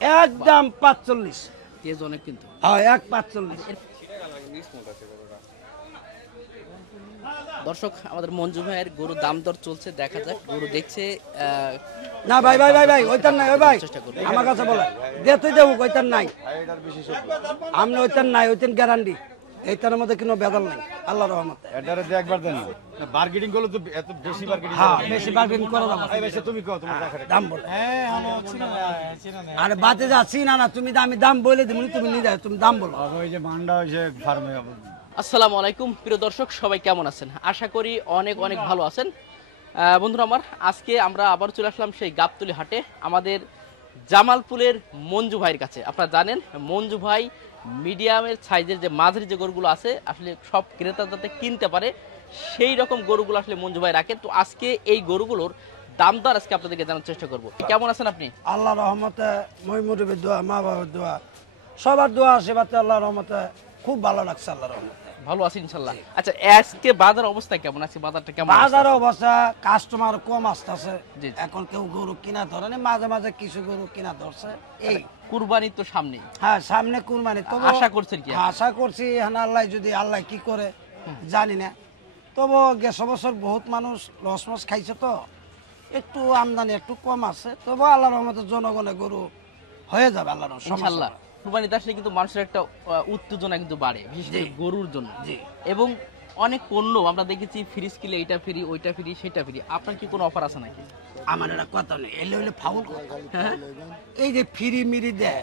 একদম 45 তেজ অনেক কিন্তু। হ্যাঁ 145। দর্শক আমাদের মঞ্জু ভাইয়ের গরু দাম দর চলছে, দেখা যাক। গরু দেখছে না ভাই ভাই ভাই ভাই ওইটার নাই, ওই ভাই আমার কাছে বলে দেতে দেবো, ওইটার নাই আমরা, ওইটার নাই, ওইটার গ্যারান্টি। এইটার মধ্যে কোনো বেদাল নাই আল্লাহর রহমতে। এটারে দে একবার দেন বার্গেনিং করলে তো এত বেশি বার্গেনিং। হ্যাঁ বেশি বার্গেনিং করা যাবে। এই বেশি তুমি কও তোমার রাখা দাম বলে। হ্যাঁ আমি চিনা না, আরে বাতে যাচ্ছি না না, তুমি আমি দাম বলে দিবনি, তুমি নিয়ে যাও, তুমি দাম বলো। ওই যে মান্ডা হইছে ফার্মে। আসসালামু আলাইকুম প্রিয় দর্শক, সবাই কেমন আছেন? আশা করি অনেক অনেক ভালো আছেন। বন্ধুরা আমার, আজকে আমরা আবার চলে আসলাম সেই গাবতলী হাটে আমাদের জামালপুরের মঞ্জু ভাইয়ের কাছে। আপনারা জানেন মঞ্জু ভাই মিডিয়ামের সাইজের যে মাঝারি যে গরুগুলো আছে আসলে সব ক্রেতা যাতে কিনতে পারে সেই রকম গরুগুলো আসলে মঞ্জু ভাই রাখে। তো আজকে এই গরুগুলোর দাম দর আজকে আপনাদেরকে জানার চেষ্টা করব। কেমন আছেন আপনি? আল্লাহর রহমতে, মুরব্বির দোয়া, মা বাবার দোয়া, সবার দোয়া আশীর্বাদে আল্লাহর রহমতে খুব ভালো লাগছে আল্লাহর রহমতে। ভালো আছি ইনশাআল্লাহ। আচ্ছা আজকে বাজার অবস্থা কেমন আছে? বাজারটা কেমন? বাজার অবস্থা কাস্টমার কম আসতেছে, এখন কেউ গরু কিনা ধরে না, মাঝে মাঝে কিছু গরু কিনা ধরছে। এই কুরবানি তো সামনে, হ্যাঁ সামনে কুরবানি, তো আশা করছেন কি? আশা করছি হ্যাঁ, আল্লাহ যদি আল্লাহ কি করে জানি না, তবু গেছ বছর বহুত মানুষ লস মস খাইছে, তো একটু আমদানি একটু কম আছে, তবু আল্লাহর রহমতে জনগণের গরু হয়ে যাবে আল্লাহর ইনশাআল্লাহ। কুরবানিতে আসলে কিন্তু মানুষের একটা উত্তেজনা কিন্তু বাড়ে, বিশেষ করে গরুর জন্য। এবং অনেক পণ্য আমরা দেখেছি, ফ্রিজ কিনলে এইটা ফ্রি, ওইটা ফ্রি, সেটা ফ্রি। আপনার কি কোনো অফার আছে নাকি? আমার একটা কথা নেই, এলে হইলে ফাউল কথা। এই যে ফ্রি মিরি দেয়,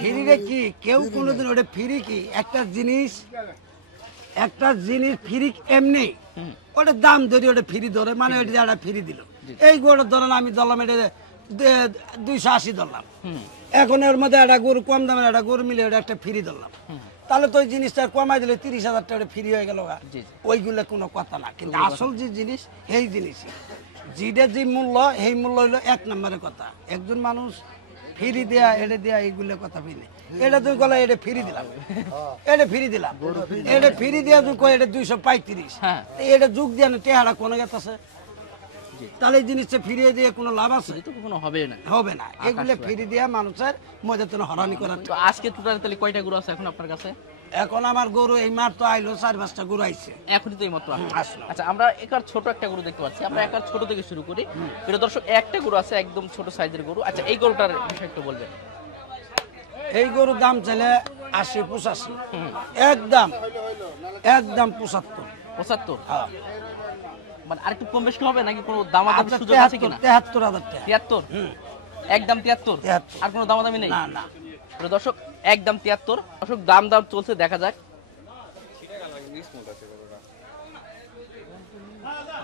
ফ্রিরে কি কেউ কোনোদিন ওটা ফ্রি কি? একটা জিনিস ফ্রি এমনি ওটা দাম ধরি, ওটা ফ্রি ধরে, মানে ওটা একটা ফ্রি দিল। এই গরুর ধরেন আমি ধরলাম এটা 280 ধরলাম, এখন এর মধ্যে একটা গরু কম দামের একটা গরু মিলে ওটা একটা ফ্রি ধরলাম, তাহলে তো ওই জিনিসটা কমাই দিলে 30,000 টাকা ফ্রি হয়ে গেল। ওইগুলো কোনো কথা না, কিন্তু আসল যে জিনিস সেই জিনিসই, যেটা যে মূল্য সেই মূল্য হইলো 1 নম্বরের কথা। একজন মানুষ ফ্রি দেয়া এটা দেয়া এইগুলো কথা ফিরে, এটা তুমি গলা এটা ফ্রি দিলাম, এটা ফ্রি দিলাম, এটা ফ্রি দেওয়া তুমি কয় এটা 235, এটা যুগ দিয়ে না টেহারা কোনো গেছে, তাহলে এই জিনিসটা ফিরিয়ে দিয়ে কোনো লাভ আছে? কোনো হবে না, হবে না। এগুলো ফ্রি দেওয়া মানুষের মধ্যে তো হরানি করার। তো আজকে টোটাল তাহলে কয়টা গরু আছে এখন আপনার কাছে? এখন আমার গরু এই মাত্র আইলো, 4-5টা গরু আইছে এখনই তো এই মাত্র আসলো। আচ্ছা আমরা একার ছোট একটা গরু দেখতে পাচ্ছি, আমরা একার ছোট থেকে শুরু করি। প্রিয় দর্শক, একটা গরু আছে একদম ছোট সাইজের গরু। আচ্ছা এই গরুটার বিষয় একটু বলবেন। এই গরুর দাম চাইলে 80-85, একদম 75। হ্যাঁ মানে আরেকটু কম বেশি হবে নাকি কোনো দামাদামি সুযোগ আছে কিনা? 73,000 টাকা। 73 একদম 73, আর কোনো দামাদামি নেই? না না দর্শক একদম 73। দর্শক দাম চলছে, দেখা যাক।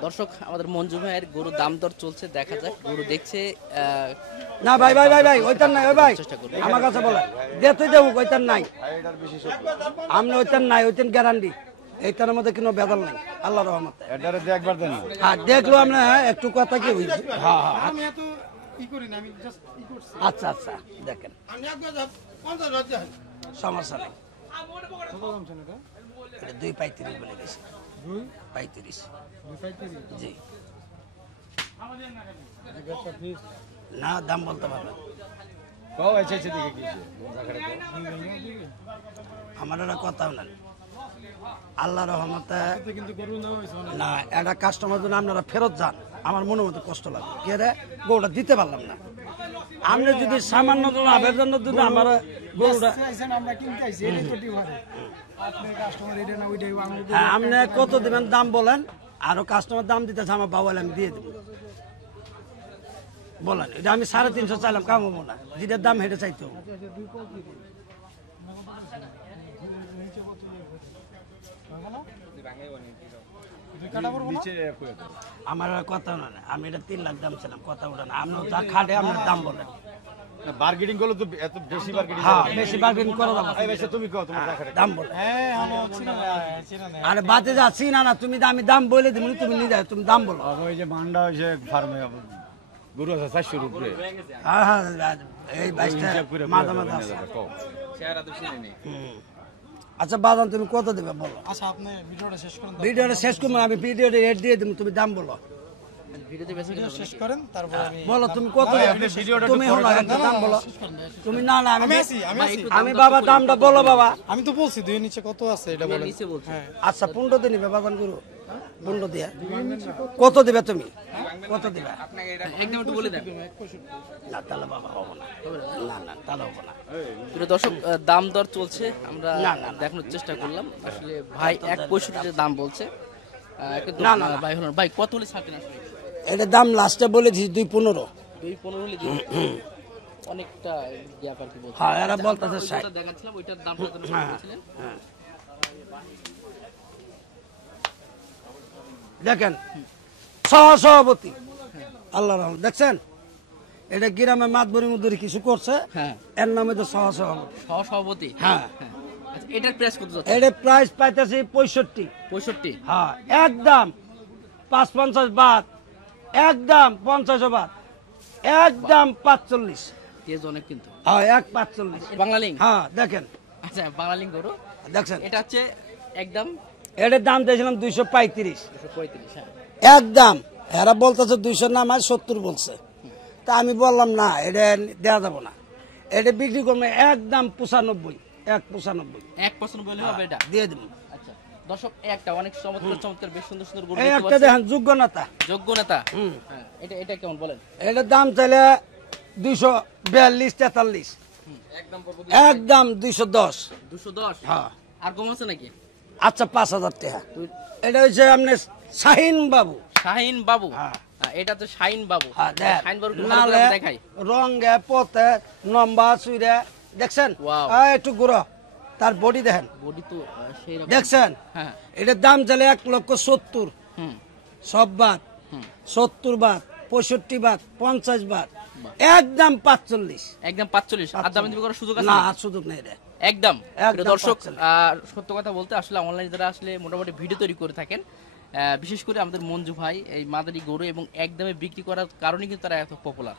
দর্শক আমাদের মঞ্জু ভাইয়ের গরু দাম দর চলছে, দেখা যাক। গরু দেখছে না ভাই ভাই ভাই ভাই ওইটার নাই, ওই ভাই আমার কাছে বলে দেতে দেবো, ওইটার নাই আমরা, ওইটার নাই, ওইটার গ্যারান্টি। এইটার মধ্যে কোনো বেদাল নাই আল্লাহর রহমতে। এটারে দে একবার দেন। হ্যাঁ দেখলো আমরা, হ্যাঁ একটু কথা কি হইছে। হ্যাঁ হ্যাঁ আমি এত ই করি না, আমি জাস্ট ই করছি। আচ্ছা আচ্ছা দেখেন, আমি একবার 50,000 সমস্যা নাই। কত দাম ছিল এটা? এটা 235 বলে গেছে। 235 জি। না দাম বলতে পারবেন। কও আচ্ছা আচ্ছা দেখে কি আমার একটা কথা না, আল্লাহর রহমতে না, একটা কাস্টমার জন্য আপনারা ফেরত যান, আমার মনে মতো কষ্ট লাগে। কে রে গরুটা দিতে পারলাম না, আপনি যদি সামান্য লাভের জন্য যদি আমার গরুটা, হ্যাঁ আপনি কত দিবেন দাম বলেন, আরো কাস্টমার দাম দিতেছে, আমার বাবা আমি দিয়ে দেবো বলেন। এটা আমি 350 চাইলাম, কামাবো না, যেটার দাম হেঁটে চাইতে হবে। আমার কথা না, আমি এটা 3 লাখ দাম ছিলাম, কথা ওটা না। আপনি যা খাটে আপনার দাম বলেন। বার্গেনিং করলে তো এত বেশি বার্গেনিং। হ্যাঁ বেশি বার্গেনিং করা যাবে। এই বেশি তুমি কও তোমার রাখা দাম বলেন। হ্যাঁ আমি চিনা না, আরে বাতে যাচ্ছি না না, তুমি আমি দাম বলে দিবনি, তুমি নিয়ে যাও, তুমি দাম বলো। ওই যে মান্ডা হইছে ফার্মে গরু আছে 400 উপরে। হ্যাঁ হ্যাঁ এই 22টা মাথা মাথা আছে। চেহারা তো চিনি নেই। আচ্ছা বাদাম তুমি কত দেবে বলো? আচ্ছা আপনি ভিডিওটা শেষ করুন। ভিডিওটা শেষ করুন, আমি ভিডিওটা রেট দিয়ে দেব, তুমি দাম বলো। ভিডিওতে বেশি ভিডিও শেষ করেন তারপর আমি বলো তুমি কত ভিডিওটা তুমি হলো একটা দাম বলো তুমি না না আমি আছি আমি বাবা দামটা বলো বাবা আমি তো বলছি দুই নিচে কত আছে এটা বলেন নিচে বলছি হ্যাঁ আচ্ছা 15 দিন নিবে বাগান গুরু 15 দিয়া কত দিবে তুমি কত দিবে একদম একটু বলে দেন না তাহলে বাবা হবে না না না তাহলে হবে না প্রিয় দর্শক দাম দর চলছে আমরা না, না, না। দেখানোর চেষ্টা করলাম আসলে ভাই 1.65 দাম বলছে কিন্তু না, না, না। ভাই হলো ভাই কত হলে ছাড়তেন আসলে এটা দাম লাস্টে বলেছি 2.15 2.15 হলে দিন অনেকটা গ্যাপ আর কি বলছে হ্যাঁ এরা বলতেছে 60 ওইটা দেখাচ্ছিলাম ওইটার দামটা কত বলেছিলেন দেখেন সহসভাপতি আল্লাহ রহমান দেখছেন এটা গ্রামে মাতবরি মুদরি কিছু করছে হ্যাঁ এর নামে তো সহসভাপতি সহসভাপতি হ্যাঁ আচ্ছা এটার প্রাইস কত যাচ্ছে এটা প্রাইস পাইতেছি 65 65 হ্যাঁ একদম 550 বাদ একদম 50 বাদ একদম 45 তেজ অনেক কিন্তু হ্যাঁ 145 বাংলালিং হ্যাঁ দেখেন আচ্ছা বাংলালিং গরু দেখছেন এটা হচ্ছে একদম এটার দাম দিয়েছিলাম 235 235 হ্যাঁ একদম এরা বলতেছে 200 না আমার 70 বলছে তা আমি বললাম না এটা দেওয়া যাবে না এটা বিক্রি করবে একদম 95 195 1% বলে হবে এটা দিয়ে দেব আচ্ছা দর্শক একটা অনেক চমৎকার চমৎকার বেশ সুন্দর সুন্দর গরু এই দেখতে একটা পাচ্ছেন দেখেন যোগ্য নেতা যোগ্য নেতা হ্যাঁ এটা এটা কেমন বলেন এটার দাম চাইলে 242 43 একদম 210 210 হ্যাঁ আর কম আছে নাকি আচ্ছা 5000 টাকা এটা হচ্ছে আপনি শাহিন বাবু শাহিন বাবু হ্যাঁ। এটা তো শাহিন বাবু হ্যাঁ, দেখ। শাহিন বাবু নালে দেখাই রঙে পথে লম্বা চুইরে দেখছেন Wow. একটু ঘুরো তার বডি দেখেন বডি তো সেই রকম দেখছেন হ্যাঁ এটার দাম চাইলে 1,70,000 হুম সব বাদ 70 বাদ 65 বাদ 50 বাদ একদম 45 একদম 45 আর দাম দিবে করার সুযোগ আছে না নাকি? আর সুযোগ নেই রে একদম একদম প্রিয় দর্শক 45 সত্য কথা বলতে আসলে অনলাইনে যারা আসলে মোটামুটি ভিডিও তৈরি করে থাকেন বিশেষ করে আমাদের মঞ্জু ভাই এই মাদারি গরু এবং একদমে বিক্রি করার কারণে কিন্তু তারা এত পপুলার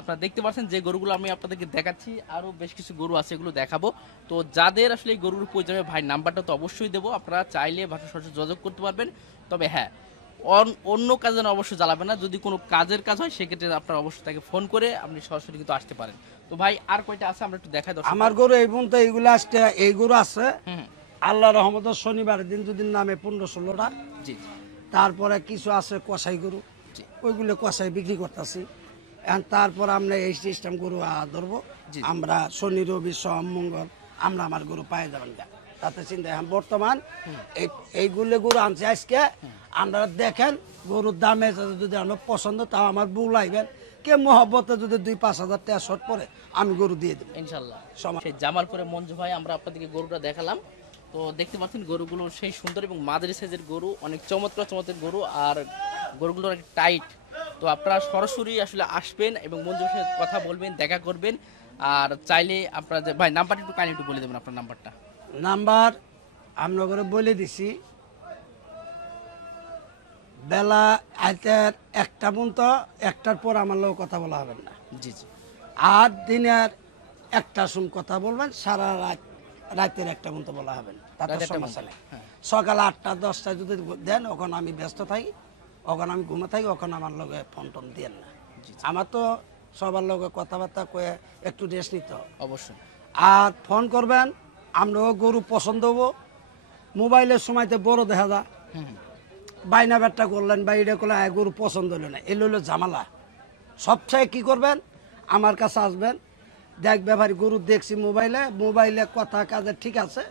আপনারা দেখতে পাচ্ছেন যে গরুগুলো আমি আপনাদেরকে দেখাচ্ছি আরো বেশ কিছু গরু আছে এগুলো দেখাবো তো যাদের আসলে এই গরুর প্রয়োজন হবে ভাই নাম্বারটা তো অবশ্যই দেবো আপনারা চাইলে ভাষা সরাসরি যোগাযোগ করতে পারবেন তবে হ্যাঁ অন্য কাজে যেন অবশ্যই জ্বালাবেন না যদি কোনো কাজের কাজ হয় সেক্ষেত্রে আপনারা অবশ্যই তাকে ফোন করে আপনি সরাসরি কিন্তু আসতে পারেন তো ভাই আর কয়টা আছে আমরা একটু দেখাই দর্শক আমার গরু এই পর্যন্ত এইগুলো আসছে এই গরু আছে হুম আল্লাহ রহমত শনিবার দিন দুদিন নামে 15-16টা জি তারপরে কিছু আছে কষাই গরু জি। ওইগুলো কষাই বিক্রি করতেছি তারপর আমরা এই সিস্টেম গরু ধরবো জি। আমরা শনি রবি সোম মঙ্গল আমরা আমার গরু পায়ে যাবেন গা তাতে চিন্তা এখন বর্তমান এইগুলো গরু আনছি আজকে আপনারা দেখেন গরুর দামে যদি আমার পছন্দ তাও আমার বউ লাগবেন কে মহব্বতে যদি 2-5 হাজার টাকা শর্ট পরে আমি গরু দিয়ে দেবো ইনশাল্লাহ সমাজ। সেই জামালপুরে মঞ্জু ভাই আমরা আপনাদেরকে গরুটা দেখালাম তো দেখতে পাচ্ছেন গরুগুলো সেই সুন্দর এবং মাঝারি সাইজের গরু অনেক চমৎকার চমৎকার গরু আর গরুগুলো অনেক টাইট তো আপনারা সরাসরি আসলে আসবেন এবং মঞ্জুর সাথে কথা বলবেন দেখা করবেন আর চাইলে আপনারা ভাই নাম্বারটা একটু কাইন্ডলি একটু বলে দেবেন আপনার নাম্বারটা নাম্বার আমরা করে বলে দিছি বেলা আইতের 1টা পর্যন্ত 1টার পর আমার লোক কথা বলা হবে না জি জি আর দিনের 1টার সময় কথা বলবেন সারা রাতের 1টা পর্যন্ত বলা হবে না তাতে রাতের 1টা সমস্যা নেই হ্যাঁ। সকাল 8টা 10টায় যদি দেন ওখানে আমি ব্যস্ত থাকি ওখানে আমি ঘুমে থাকি ওখানে আমার লোকে ফোন টোন দেন না আমার তো সবার লোকে কথাবার্তা কয়ে একটু রেস্ট নিতে হবে অবশ্যই আর ফোন করবেন আমরাও গরু পছন্দ হবো মোবাইলের সময়তে বড় দেখা যায় হুম বাইনা ব্যাটটা করলেন বা এটা করলেন গরু পছন্দ হলো না এলো হলো ঝামেলা সবচেয়ে কি করবেন আমার কাছে আসবেন দেখ ব্যাপারী গরু দেখছি মোবাইলে কথা কাজে ঠিক আছে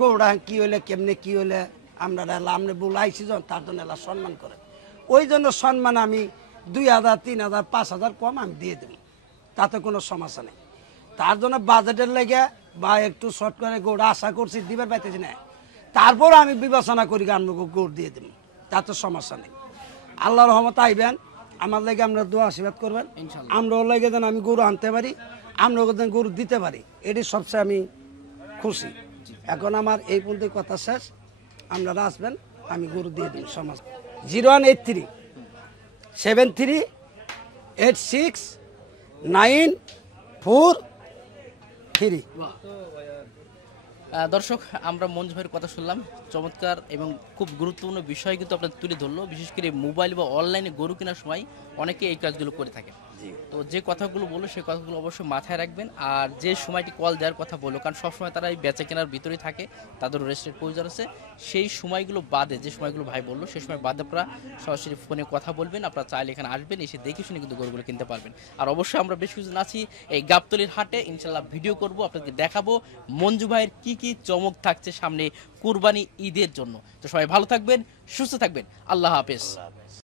গরুটা কি হইলে কেমনে কি হইলে আমরা আপনি বলাইছি যখন তার জন্য এলা সম্মান করে ওই জন্য সম্মান আমি 2,000 3,000 5,000 কম আমি দিয়ে দেব তাতে কোনো সমস্যা নেই তার জন্য বাজেটের লেগে বা একটু শর্ট করে গরু আশা করছি দিবার পাইতেছি না তারপর আমি বিবেচনা করি আমি গরু দিয়ে দেব তাতে সমস্যা নেই আল্লাহ রহমত আইবেন আমার লেগে আমরা দোয়া আশীর্বাদ করবেন ইনশাআল্লাহ। আমরাও লেগে যেন আমি গরু আনতে পারি আমরাও যেন গরু দিতে পারি এটি সবচেয়ে আমি খুশি এখন আমার এই পর্যন্ত কথা শেষ আপনারা আসবেন আমি গরু দিয়ে দিই সমাজ 0183 73 86 9 4 3 দর্শক আমরা মঞ্জু ভাইয়ের কথা শুনলাম, চমৎকার এবং খুব গুরুত্বপূর্ণ বিষয় কিন্তু আপনার তুলে ধরলো। বিশেষ করে মোবাইল বা অনলাইনে গরু কেনার সময় অনেকে এই কাজগুলো করে থাকে। তো যে কথাগুলো বললো সেই কথাগুলো অবশ্যই মাথায় রাখবেন। আর যে সময়টি কল দেওয়ার কথা বললো, কারণ সবসময় তারা এই বেচা কেনার ভিতরেই থাকে, তাদের রেস্টের প্রয়োজন আছে। সেই সময়গুলো বাদে, যে সময়গুলো ভাই বললো সেই সময় বাদে আপনারা সরাসরি ফোনে কথা বলবেন। আপনারা চাইলে এখানে আসবেন, এসে দেখে শুনে কিন্তু গরুগুলো কিনতে পারবেন। আর অবশ্যই আমরা বেশ কিছুদিন আছি এই গাবতলীর হাটে, ইনশাল্লাহ ভিডিও করব, আপনাদের দেখাবো মঞ্জু ভাইয়ের কি কি চমক থাকছে সামনে কুরবানি ঈদের জন্য। তো সবাই ভালো থাকবেন, সুস্থ থাকবেন, আল্লাহ হাফেজ।